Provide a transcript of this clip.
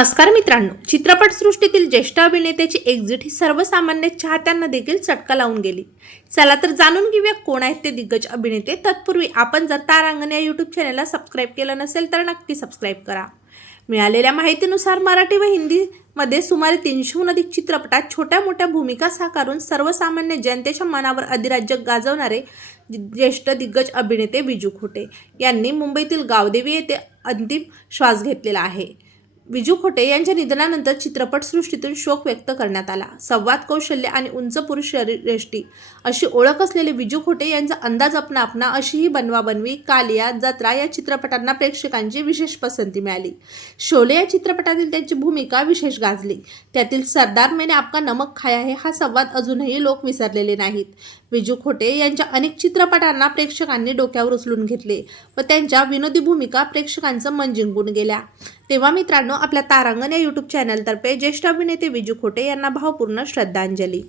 नमस्कार मित्रांनो. चित्रपटसृष्टीतील ज्येष्ठ अभिनेत्याची एक्झिट ही सर्वसामान्य चाहत्यांना देखील चटका लावून गेली. चला तर जाणून घेऊया कोण आहेत ते दिग्गज अभिनेते. तत्पूर्वी आपण जर तारांगण या यूट्यूब चॅनलला सबस्क्राईब केलं नसेल तर नक्की सबस्क्राईब करा. मिळालेल्या माहितीनुसार मराठी व हिंदीमध्ये सुमारे तीनशेहून अधिक चित्रपटात छोट्या मोठ्या भूमिका साकारून सर्वसामान्य जनतेच्या मनावर अधिराज्य गाजवणारे ज्येष्ठ दिग्गज अभिनेते विजू खोटे यांनी मुंबईतील गावदेवी येथे अंतिम श्वास घेतलेला आहे. विजू खोटे यांच्या निधनानंतर चित्रपटसृष्टीतून शोक व्यक्त करण्यात आला. संवाद कौशल्य आणि उंच पुरुष शरीरयष्टी अशी ओळख असलेले विजू खोटे यांचा अंदाज अपना अपना अशीही बनवाबनवी कालिया जत्रा या चित्रपटांना प्रेक्षकांची विशेष पसंती मिळाली. शोले या चित्रपटातील त्यांची भूमिका विशेष गाजली. त्यातील सरदार मैंने आपका नमक खाया है हा संवाद अजूनही लोक विसरलेले नाहीत. विजू खोटे यांच्या अनेक चित्रपटांना प्रेक्षकांनी डोक्यावर उचलून घेतले व त्यांच्या विनोदी भूमिका प्रेक्षकांचं मन जिंकून गेल्या. तेव्हा मित्रांनो आपल्या तारांगण या यूट्यूब चॅनलतर्फे ज्येष्ठ अभिनेते विजू खोटे यांना भावपूर्ण श्रद्धांजली.